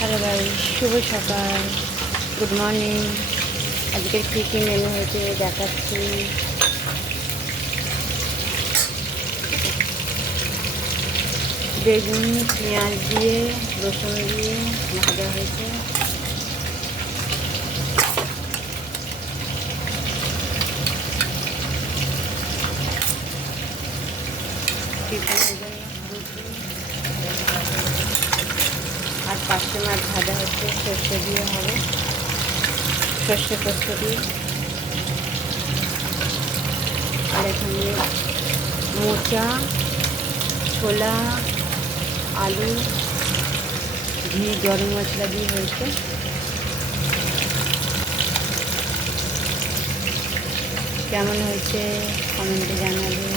Hello ভাই, শুভ সকাল, good morning. আজকের কী কী মেনু হয়েছে দেখাচ্ছি। বেগুন পেঁয়াজ দিয়ে রসুন দিয়ে ভাজা হয়েছে। টিফিনের জন্য রুটি আর পার্শে মাছ ভাজা হচ্ছে, সর্ষে দিয়ে হবে, সর্ষে পোস্ত দিয়ে। আর এখানে মোচা, ছোলা, আলু, ঘি, গরম মশলা দিয়ে হয়েছে। কেমন হয়েছে কমেন্টে জানাবে।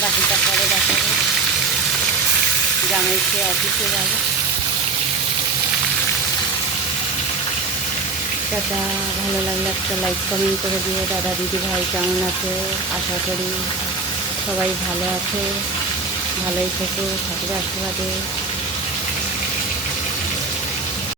বাকিটা পরে দেখাবো। জামাই খেয়ে অফিসে যাবে। টাটা। ভালো লাগলে একটা লাইক কমেন্ট করে দিও। দাদা দিদি ভাই কেমন আছে? আশা করি সবাই ভালো আছে, ভালোই থেকো, ঠাকুরের আশীর্বাদে।